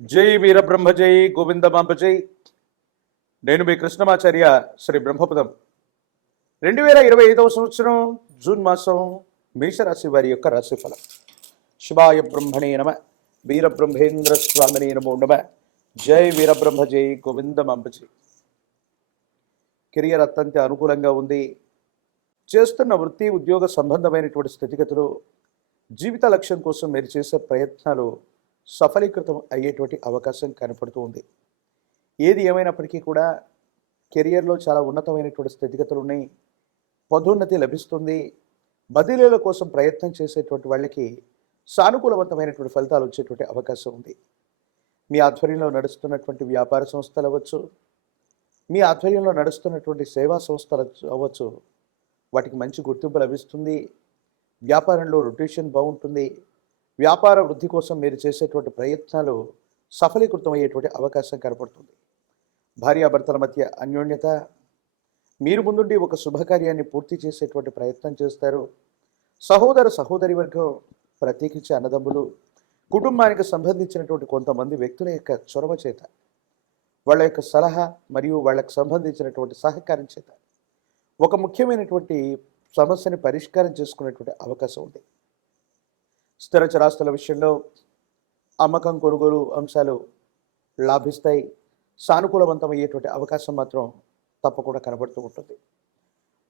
జై వీరబ్రహ్మ జై గోవిందమాంబ జై నేను మీ కృష్ణమాచార్య శ్రీ బ్రహ్మపదం. రెండు వేల ఇరవై ఐదవ సంవత్సరం జూన్ మాసం మేషరాశి వారి యొక్క రాశిఫలం శివాయ బ్రహ్మణే నమ. వీరబ్రహ్మేంద్ర స్వామిని నమో నమ. జై వీరబ్రహ్మ జై గోవిందమాంబ జై కెరియర్ అత్యంత అనుకూలంగా ఉంది. చేస్తున్న వృత్తి ఉద్యోగ సంబంధమైనటువంటి స్థితిగతులు జీవిత లక్ష్యం కోసం మీరు చేసే ప్రయత్నాలు సఫలీకృతం అయ్యేటువంటి అవకాశం కనపడుతూ ఉంది. ఏది ఏమైనప్పటికీ కూడా కెరియర్లో చాలా ఉన్నతమైనటువంటి స్థితిగతులు ఉన్నాయి. పదోన్నతి లభిస్తుంది. బదిలీల కోసం ప్రయత్నం చేసేటువంటి వాళ్ళకి సానుకూలవంతమైనటువంటి ఫలితాలు వచ్చేటువంటి అవకాశం ఉంది. మీ ఆధ్వర్యంలో నడుస్తున్నటువంటి వ్యాపార సంస్థలు అవ్వచ్చు మీ ఆధ్వర్యంలో నడుస్తున్నటువంటి సేవా సంస్థలు అవ్వచ్చు వాటికి మంచి గుర్తింపు లభిస్తుంది. వ్యాపారంలో రొటేషన్ బాగుంటుంది. వ్యాపార వృద్ధి కోసం మీరు చేసేటువంటి ప్రయత్నాలు సఫలీకృతం అయ్యేటువంటి అవకాశం కనపడుతుంది. భార్యాభర్తల మధ్య అన్యోన్యత మీరు ముందుండి ఒక శుభకార్యాన్ని పూర్తి చేసేటువంటి ప్రయత్నం చేస్తారు. సహోదర సహోదరి వర్గం ప్రత్యేకించి అన్నదమ్ములు కుటుంబానికి సంబంధించినటువంటి కొంతమంది వ్యక్తుల యొక్క చొరవ చేత వాళ్ళ యొక్క సలహా మరియు వాళ్ళకు సంబంధించినటువంటి సహకారం చేత ఒక ముఖ్యమైనటువంటి సమస్యని పరిష్కారం చేసుకునేటువంటి అవకాశం ఉంది. స్థిర చరాస్తుల విషయంలో అమ్మకం కొనుగోలు అంశాలు లాభిస్తాయి. సానుకూలవంతమయ్యేటువంటి అవకాశం మాత్రం తప్పకుండా కనబడుతూ ఉంటుంది.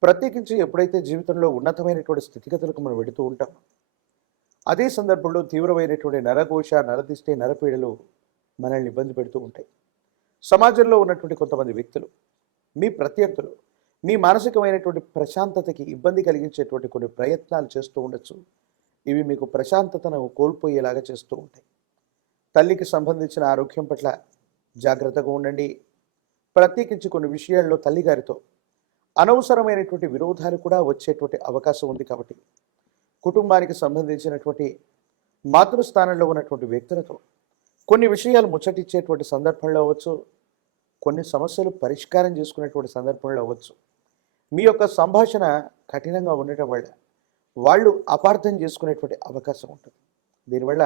ప్రత్యేకించి ఎప్పుడైతే జీవితంలో ఉన్నతమైనటువంటి స్థితిగతులకు మనం వెడుతూ ఉంటాం అదే సందర్భంలో తీవ్రమైనటువంటి నరఘోష నరదిష్టి నరపీడలు మనల్ని ఇబ్బంది పెడుతూ ఉంటాయి. సమాజంలో ఉన్నటువంటి కొంతమంది వ్యక్తులు మీ ప్రత్యర్థులు మీ మానసికమైనటువంటి ప్రశాంతతకి ఇబ్బంది కలిగించేటువంటి కొన్ని ప్రయత్నాలు చేస్తూ ఉండొచ్చు. ఇవి మీకు ప్రశాంతతను కోల్పోయేలాగా చేస్తూ ఉంటాయి. తల్లికి సంబంధించిన ఆరోగ్యం పట్ల జాగ్రత్తగా ఉండండి. ప్రత్యేకించి కొన్ని విషయాల్లో తల్లిగారితో అనవసరమైనటువంటి విరోధాలు కూడా వచ్చేటువంటి అవకాశం ఉంది కాబట్టి కుటుంబానికి సంబంధించినటువంటి మాతృస్థానంలో ఉన్నటువంటి వ్యక్తులతో కొన్ని విషయాలు ముచ్చటిచ్చేటువంటి సందర్భంలో అవ్వచ్చు కొన్ని సమస్యలు పరిష్కారం చేసుకునేటువంటి సందర్భంలో అవ్వచ్చు. మీ యొక్క సంభాషణ కఠినంగా ఉండటం వల్ల వాళ్ళు అపార్థం చేసుకునేటువంటి అవకాశం ఉంటుంది. దీనివల్ల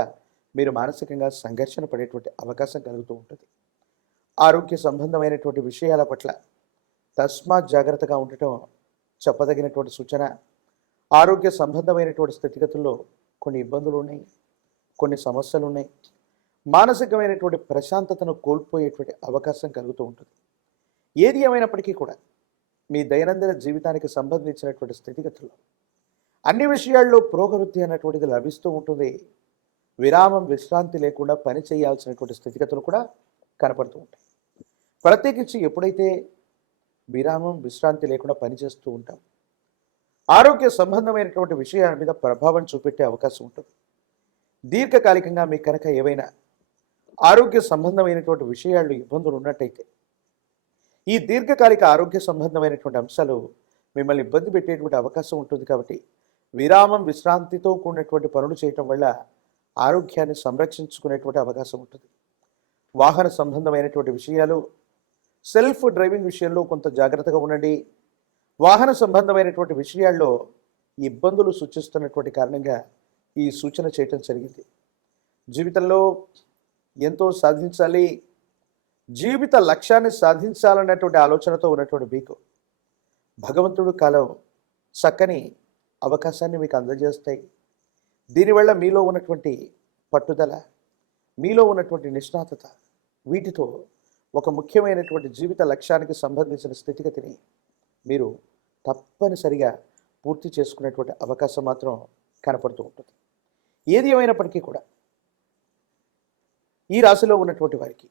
మీరు మానసికంగా సంఘర్షణ పడేటువంటి అవకాశం కలుగుతూ ఉంటుంది. ఆరోగ్య సంబంధమైనటువంటి విషయాల పట్ల తస్మాత్ జాగ్రత్తగా ఉండటం చెప్పదగినటువంటి సూచన. ఆరోగ్య సంబంధమైనటువంటి స్థితిగతుల్లో కొన్ని ఇబ్బందులు ఉన్నాయి కొన్ని సమస్యలు ఉన్నాయి. మానసికమైనటువంటి ప్రశాంతతను కోల్పోయేటువంటి అవకాశం కలుగుతూ ఉంటుంది. ఏది ఏమైనప్పటికీ కూడా మీ దైనందిన జీవితానికి సంబంధించినటువంటి స్థితిగతుల్లో అన్ని విషయాల్లో పురోగవృద్ధి అనేటువంటిది లభిస్తూ ఉంటుంది. విరామం విశ్రాంతి లేకుండా పని చేయాల్సినటువంటి స్థితిగతులు కూడా కనపడుతూ ఉంటాయి. ప్రత్యేకించి ఎప్పుడైతే విరామం విశ్రాంతి లేకుండా పనిచేస్తూ ఉంటాం ఆరోగ్య సంబంధమైనటువంటి విషయాల మీద ప్రభావం చూపెట్టే అవకాశం ఉంటుంది. దీర్ఘకాలికంగా మీకు కనుక ఏవైనా ఆరోగ్య సంబంధమైనటువంటి విషయాల్లో ఇబ్బందులు ఉన్నట్టయితే ఈ దీర్ఘకాలిక ఆరోగ్య సంబంధమైనటువంటి అంశాలు మిమ్మల్ని ఇబ్బంది పెట్టేటువంటి అవకాశం ఉంటుంది కాబట్టి విరామం విశ్రాంతితో కూడినటువంటి పనులు చేయటం వల్ల ఆరోగ్యాన్ని సంరక్షించుకునేటువంటి అవకాశం ఉంటుంది. వాహన సంబంధమైనటువంటి విషయాలు సెల్ఫ్ డ్రైవింగ్ విషయంలో కొంత జాగ్రత్తగా ఉండండి. వాహన సంబంధమైనటువంటి విషయాల్లో ఇబ్బందులు సూచిస్తున్నటువంటి కారణంగా ఈ సూచన చేయటం జరిగింది. జీవితంలో ఎంతో సాధించాలి. జీవిత లక్ష్యాన్ని సాధించాలన్నటువంటి ఆలోచనతో ఉన్నటువంటి మీకు భగవంతుడు కాలం చక్కని అవకాశాన్ని మీకు అందజేస్తాయి. దీనివల్ల మీలో ఉన్నటువంటి పట్టుదల మీలో ఉన్నటువంటి నిష్ణాతత వీటితో ఒక ముఖ్యమైనటువంటి జీవిత లక్ష్యానికి సంబంధించిన స్థితిగతిని మీరు తప్పనిసరిగా పూర్తి చేసుకునేటువంటి అవకాశం మాత్రం కనపడుతూ ఉంటుంది. ఏది ఏమైనప్పటికీ కూడా ఈ రాశిలో ఉన్నటువంటి వారికి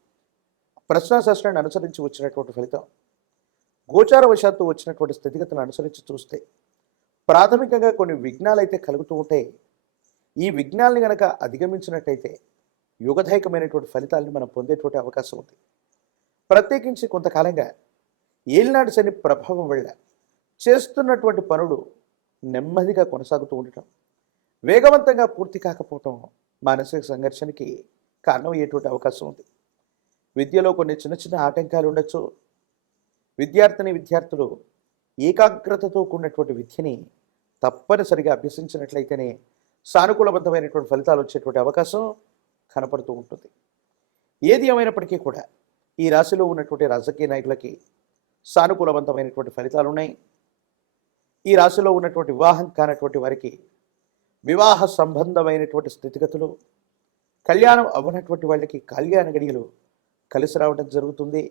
ప్రశ్నాశాస్త్రాన్ని అనుసరించి వచ్చినటువంటి ఫలితం గోచారవశాత్తు వచ్చినటువంటి స్థితిగతులను అనుసరించి చూస్తే ప్రాథమికంగా కొన్ని విఘ్నాలు అయితే కలుగుతూ ఉంటాయి ఈ విఘ్నాల్ని గనక అధిగమించినట్టయితే యుగదాయకమైనటువంటి ఫలితాలను మనం పొందేటువంటి అవకాశం ఉంది. ప్రత్యేకించి కొంతకాలంగా ఏలినాడు శని ప్రభావం వల్ల చేస్తున్నటువంటి పనులు నెమ్మదిగా కొనసాగుతూ ఉండటం వేగవంతంగా పూర్తి కాకపోవటం మానసిక సంఘర్షణకి కారణమయ్యేటువంటి అవకాశం ఉంది. విద్యలో కొన్ని చిన్న చిన్న ఆటంకాలు ఉండొచ్చు. విద్యార్థిని విద్యార్థులు ఏకాగ్రతతో కూడినటువంటి విద్యని తప్పనిసరిగా అభ్యసించినట్లయితేనే సానుకూలబద్ధమైనటువంటి ఫలితాలు వచ్చేటువంటి అవకాశం కనపడుతూ ఉంటుంది. ఏది ఏమైనప్పటికీ కూడా ఈ రాశిలో ఉన్నటువంటి రాజకీయ నాయకులకి సానుకూలవంతమైనటువంటి ఫలితాలు ఉన్నాయి ఈ రాశిలో ఉన్నటువంటి వివాహం కానటువంటి వారికి వివాహ సంబంధమైనటువంటి స్థితిగతులు కళ్యాణం అవ్వనటువంటి వాళ్ళకి కళ్యాణ గడియలు కలిసి రావడం జరుగుతుంది.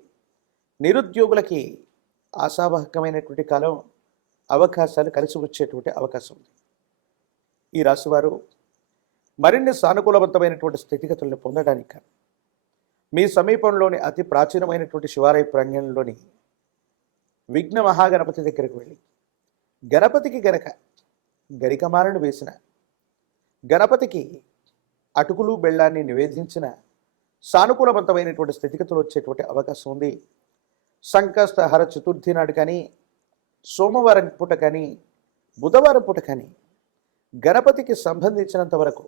నిరుద్యోగులకి ఆశావాహకమైనటువంటి కాలం అవకాశాలు కలిసి వచ్చేటువంటి అవకాశం ఉంది. ఈ రాశివారు మరిన్ని సానుకూలవంతమైనటువంటి స్థితిగతులను పొందడానికి మీ సమీపంలోని అతి ప్రాచీనమైనటువంటి శివాలయ ప్రాంగణంలోని విఘ్న మహాగణపతి దగ్గరకు వెళ్ళి గణపతికి గనక గరికమాలను వేసిన గణపతికి అటుకులు బెల్లాన్ని నివేదించిన సానుకూలవంతమైనటువంటి స్థితిగతులు వచ్చేటువంటి అవకాశం ఉంది. సంకష్టహర చతుర్థి నాడు కానీ సోమవారం పూట కానీ బుధవారం పూట కానీ గణపతికి సంబంధించినంత వరకు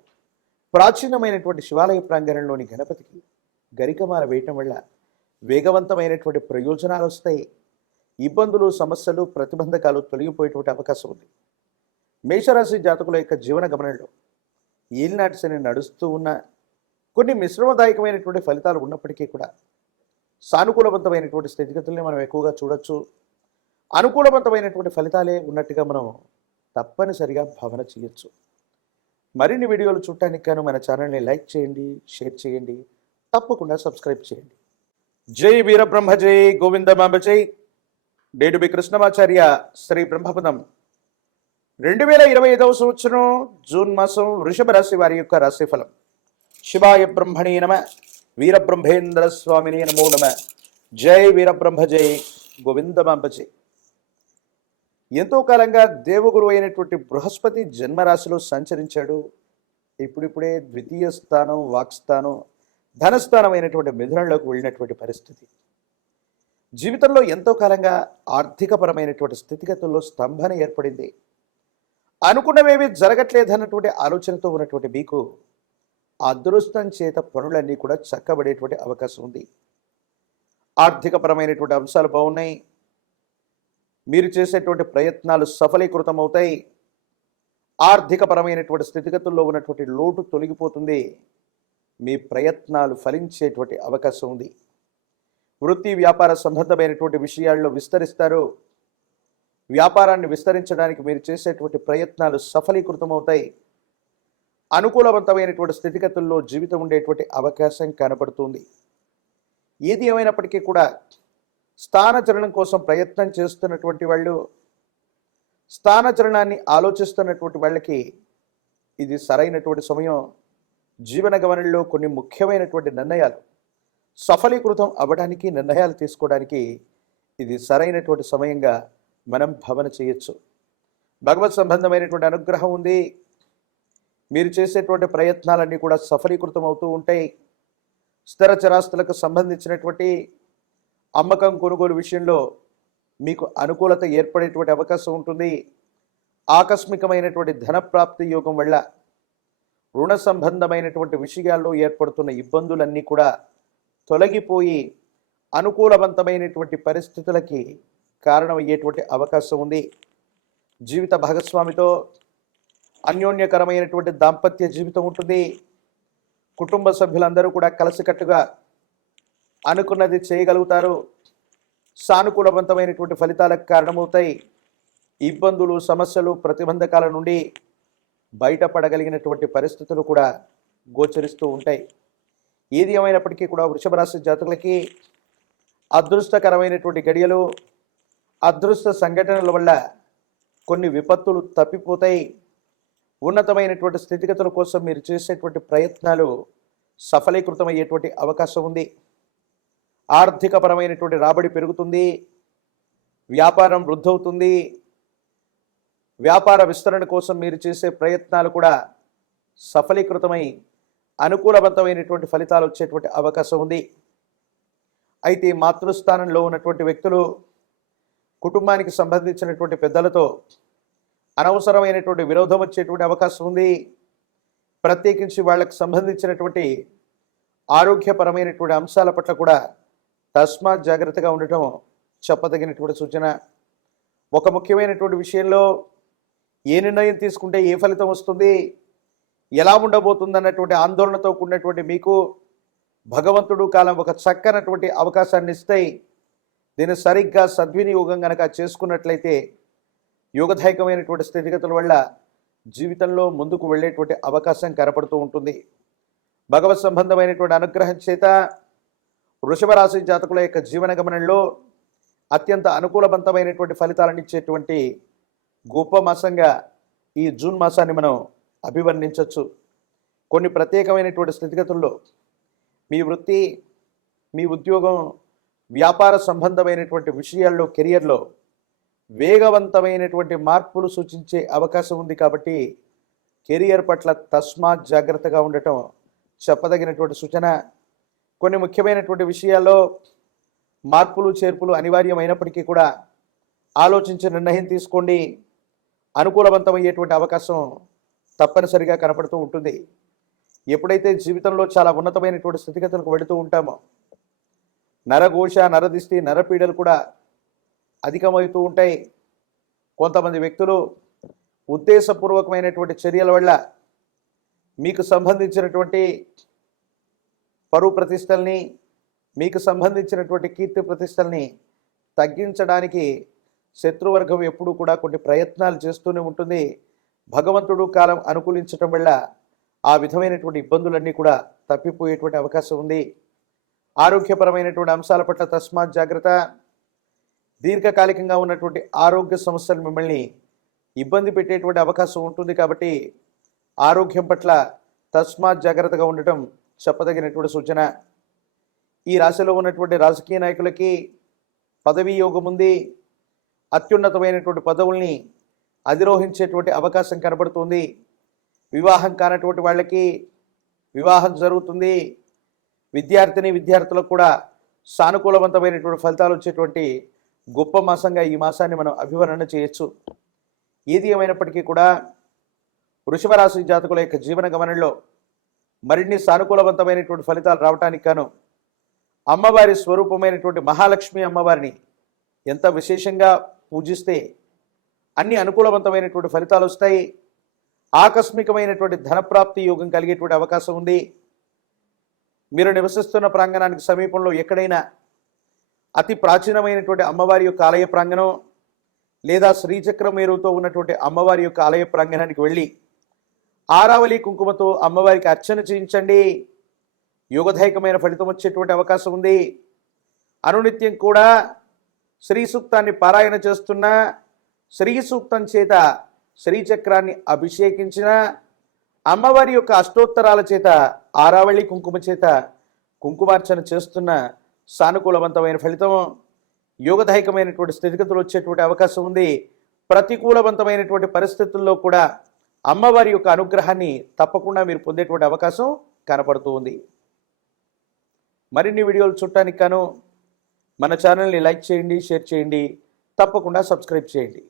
ప్రాచీనమైనటువంటి శివాలయ ప్రాంగణంలోని గణపతికి గరికమాల వేయటం వల్ల వేగవంతమైనటువంటి ప్రయోజనాలు వస్తాయి. ఇబ్బందులు సమస్యలు ప్రతిబంధకాలు తొలగిపోయేటువంటి అవకాశం ఉంది. మేషరాశి జాతకుల యొక్క జీవన గమనంలో ఏలినాటి శని నడుస్తూ ఉన్న కొన్ని మిశ్రమదాయకమైనటువంటి ఫలితాలు ఉన్నప్పటికీ కూడా సానుకూలవంతమైనటువంటి స్థితిగతుల్ని మనం ఎక్కువగా చూడొచ్చు. అనుకూలవంతమైనటువంటి ఫలితాలే ఉన్నట్టుగా మనం తప్పనిసరిగా భావన చేయొచ్చు. మరిన్ని వీడియోలు చూడటానికి గాను మన ఛానల్ని లైక్ చేయండి షేర్ చేయండి తప్పకుండా సబ్స్క్రైబ్ చేయండి. జై వీరబ్రహ్మ జై గోవిందమాంబ జై. డేడుబి కృష్ణమాచార్య శ్రీ బ్రహ్మపదం. రెండు వేల ఇరవై ఐదవ సంవత్సరం జూన్ మాసం వృషభ రాశి వారి యొక్క రాశిఫలం. శివాయ బ్రహ్మణే నమ వీరబ్రహ్మేంద్ర స్వామినే నమో నమ. జై వీరబ్రహ్మ జై గోవిందమాంబ జై. ఎంతో కాలంగా దేవగురు అయినటువంటి బృహస్పతి జన్మరాశిలో సంచరించాడు. ఇప్పుడిప్పుడే ద్వితీయ స్థానం వాక్స్థానం ధనస్థానం అయినటువంటి మిథునంలోకి వెళ్ళినటువంటి పరిస్థితి. జీవితంలో ఎంతో కాలంగా ఆర్థికపరమైనటువంటి స్థితిగతుల్లో స్తంభన ఏర్పడింది. అనుకున్నవేవి జరగట్లేదన్నటువంటి ఆలోచనతో ఉన్నటువంటి మీకు అదృష్టం చేత పనులన్నీ కూడా చక్కబడేటువంటి అవకాశం ఉంది. ఆర్థికపరమైనటువంటి అంశాలు బాగున్నాయి. మీరు చేసేటువంటి ప్రయత్నాలు సఫలీకృతం అవుతాయి ఆర్థికపరమైనటువంటి స్థితిగతుల్లో ఉన్నటువంటి లోటు తొలగిపోతుంది. మీ ప్రయత్నాలు ఫలించేటువంటి అవకాశం ఉంది. వృత్తి వ్యాపార సంబంధమైనటువంటి విషయాల్లో విస్తరిస్తారు. వ్యాపారాన్ని విస్తరించడానికి మీరు చేసేటువంటి ప్రయత్నాలు సఫలీకృతమవుతాయి. అనుకూలవంతమైనటువంటి స్థితిగతుల్లో జీవితం ఉండేటువంటి అవకాశం కనబడుతుంది. ఏది ఏమైనప్పటికీ కూడా స్థానచరణం కోసం ప్రయత్నం చేస్తున్నటువంటి వాళ్ళు స్థానచరణాన్ని ఆలోచిస్తున్నటువంటి వాళ్ళకి ఇది సరైనటువంటి సమయం. జీవన గమనంలో కొన్ని ముఖ్యమైనటువంటి నిర్ణయాలు సఫలీకృతం అవ్వడానికి నిర్ణయాలు తీసుకోవడానికి ఇది సరైనటువంటి సమయంగా మనం భావన చేయొచ్చు. భగవత్ సంబంధమైనటువంటి అనుగ్రహం ఉంది. మీరు చేసేటువంటి ప్రయత్నాలన్నీ కూడా సఫలీకృతం అవుతూ ఉంటాయి. స్థిర చరాస్తులకు సంబంధించినటువంటి అమ్మకం కొనుగోలు విషయంలో మీకు అనుకూలత ఏర్పడేటువంటి అవకాశం ఉంటుంది. ఆకస్మికమైనటువంటి ధనప్రాప్తి యోగం వల్ల రుణ సంబంధమైనటువంటి విషయాల్లో ఏర్పడుతున్న ఇబ్బందులన్నీ కూడా తొలగిపోయి అనుకూలవంతమైనటువంటి పరిస్థితులకి కారణమయ్యేటువంటి అవకాశం ఉంది. జీవిత భాగస్వామితో అన్యోన్యకరమైనటువంటి దాంపత్య జీవితం ఉంటుంది. కుటుంబ సభ్యులందరూ కూడా కలిసికట్టుగా అనుకున్నది చేయగలుగుతారు. సానుకూలవంతమైనటువంటి ఫలితాలకు కారణమవుతాయి. ఇబ్బందులు సమస్యలు ప్రతిబంధకాల నుండి బయటపడగలిగినటువంటి పరిస్థితులు కూడా గోచరిస్తూ ఉంటాయి. ఏది ఏమైనప్పటికీ కూడా వృషభ రాశి జాతకులకి అదృష్టకరమైనటువంటి గడియలు అదృష్ట సంఘటనల వల్ల కొన్ని విపత్తులు తప్పిపోతాయి. ఉన్నతమైనటువంటి స్థితిగతుల కోసం మీరు చేసేటువంటి ప్రయత్నాలు సఫలీకృతమయ్యేటువంటి అవకాశం ఉంది. ఆర్థికపరమైనటువంటి రాబడి పెరుగుతుంది వ్యాపారం వృద్ధవుతుంది వ్యాపార విస్తరణ కోసం మీరు చేసే ప్రయత్నాలు కూడా సఫలీకృతమై అనుకూలవంతమైనటువంటి ఫలితాలు వచ్చేటువంటి అవకాశం ఉంది. అయితే మాతృస్థానంలో ఉన్నటువంటి వ్యక్తులు కుటుంబానికి సంబంధించినటువంటి పెద్దలతో అనవసరమైనటువంటి విరోధం వచ్చేటువంటి అవకాశం ఉంది. ప్రత్యేకించి వాళ్ళకి సంబంధించినటువంటి ఆరోగ్యపరమైనటువంటి అంశాల పట్ల కూడా తస్మాత్ జాగ్రత్తగా ఉండటం చెప్పదగినటువంటి సూచన. ఒక ముఖ్యమైనటువంటి విషయంలో ఏ నిర్ణయం తీసుకుంటే ఏ ఫలితం వస్తుంది? ఎలా ఉండబోతుంది అన్నటువంటి ఆందోళనతో కూడినటువంటి మీకు భగవంతుడు కాలం ఒక చక్కనటువంటి అవకాశాన్ని ఇస్తాయి దీన్ని సరిగ్గా సద్వినియోగం గనక చేసుకున్నట్లయితే యోగదాయకమైనటువంటి స్థితిగతుల వల్ల జీవితంలో ముందుకు వెళ్ళేటువంటి అవకాశం కనపడుతూ ఉంటుంది. భగవత్ సంబంధమైనటువంటి అనుగ్రహం చేత వృషభరాశి జాతకుల యొక్క జీవన గమనంలో అత్యంత అనుకూలవంతమైనటువంటి ఫలితాలను ఇచ్చేటువంటి గొప్ప మాసంగా ఈ జూన్ మాసాన్ని మనం అభివర్ణించవచ్చు. కొన్ని ప్రత్యేకమైనటువంటి స్థితిగతుల్లో మీ వృత్తి మీ ఉద్యోగం వ్యాపార సంబంధమైనటువంటి విషయాల్లో కెరియర్లో వేగవంతమైనటువంటి మార్పులు సూచించే అవకాశం ఉంది కాబట్టి కెరియర్ పట్ల తస్మాత్ జాగ్రత్తగా ఉండటం చెప్పదగినటువంటి సూచన. కొన్ని ముఖ్యమైనటువంటి విషయాల్లో మార్పులు చేర్పులు అనివార్యమైనప్పటికీ కూడా ఆలోచించి నిర్ణయం తీసుకోండి. అనుకూలవంతమయ్యేటువంటి అవకాశం తప్పనిసరిగా కనపడుతూ ఉంటుంది. ఎప్పుడైతే జీవితంలో చాలా ఉన్నతమైనటువంటి స్థితిగతులకు వెళుతూ ఉంటామో నరఘోష నరదిష్టి నరపీడలు కూడా అధికమవుతూ ఉంటాయి. కొంతమంది వ్యక్తులు ఉద్దేశపూర్వకమైనటువంటి చర్యల వల్ల మీకు సంబంధించినటువంటి పరువు ప్రతిష్టల్ని మీకు సంబంధించినటువంటి కీర్తి ప్రతిష్టల్ని తగ్గించడానికి శత్రువర్గం ఎప్పుడూ కూడా కొన్ని ప్రయత్నాలు చేస్తూనే ఉంటుంది. భగవంతుడు కాలం అనుకూలించటం వల్ల ఆ విధమైనటువంటి ఇబ్బందులన్నీ కూడా తప్పిపోయేటువంటి అవకాశం ఉంది. ఆరోగ్యపరమైనటువంటి అంశాల పట్ల తస్మాత్ జాగ్రత్త. దీర్ఘకాలికంగా ఉన్నటువంటి ఆరోగ్య సమస్యలు మిమ్మల్ని ఇబ్బంది పెట్టేటువంటి అవకాశం ఉంటుంది కాబట్టి ఆరోగ్యం పట్ల తస్మాత్ జాగ్రత్తగా ఉండటం చెప్పదగినటువంటి సూచన. ఈ రాశిలో ఉన్నటువంటి రాజకీయ నాయకులకి పదవీ యోగం ఉంది. అత్యున్నతమైనటువంటి పదవుల్ని అధిరోహించేటువంటి అవకాశం కనబడుతుంది. వివాహం కానటువంటి వాళ్ళకి వివాహం జరుగుతుంది. విద్యార్థిని విద్యార్థులకు కూడా సానుకూలవంతమైనటువంటి ఫలితాలు వచ్చేటువంటి గొప్ప మాసంగా ఈ మాసాన్ని మనం అభివర్ణన చేయొచ్చు. ఏది ఏమైనప్పటికీ కూడా వృషభ రాశి జాతకుల యొక్క జీవన గమనంలో మరిన్ని సానుకూలవంతమైనటువంటి ఫలితాలు రావటానికి గాను అమ్మవారి స్వరూపమైనటువంటి మహాలక్ష్మి అమ్మవారిని ఎంత విశేషంగా పూజిస్తే అన్ని అనుకూలవంతమైనటువంటి ఫలితాలు వస్తాయి. ఆకస్మికమైనటువంటి ధనప్రాప్తి యోగం కలిగేటువంటి అవకాశం ఉంది. మీరు నివసిస్తున్న ప్రాంగణానికి సమీపంలో ఎక్కడైనా అతి ప్రాచీనమైనటువంటి అమ్మవారి యొక్క ఆలయ ప్రాంగణం లేదా శ్రీచక్ర మేరుతో ఉన్నటువంటి అమ్మవారి యొక్క ఆలయ ప్రాంగణానికి వెళ్ళి ఆరావళి కుంకుమతో అమ్మవారికి అర్చన చేయించండి. యోగదాయకమైన ఫలితం వచ్చేటువంటి అవకాశం ఉంది. అనునిత్యం కూడా శ్రీ సూక్తాన్ని పారాయణ చేస్తున్న శ్రీ సూక్తం చేత శ్రీచక్రాన్ని అభిషేకించిన అమ్మవారి యొక్క అష్టోత్తరాల చేత ఆరావళి కుంకుమ చేత కుంకుమార్చన చేస్తున్న సానుకూలవంతమైన ఫలితం యోగదాయకమైనటువంటి స్థితిగతులు వచ్చేటువంటి అవకాశం ఉంది. ప్రతికూలవంతమైనటువంటి పరిస్థితుల్లో కూడా అమ్మవారి యొక్క అనుగ్రహాన్ని తప్పకుండా మీరు పొందేటువంటి అవకాశం కనపడుతూ ఉంది. మరిన్ని వీడియోలు చూడటానికి గాను మన ఛానల్ని లైక్ చేయండి షేర్ చేయండి. తప్పకుండా సబ్స్క్రైబ్ చేయండి.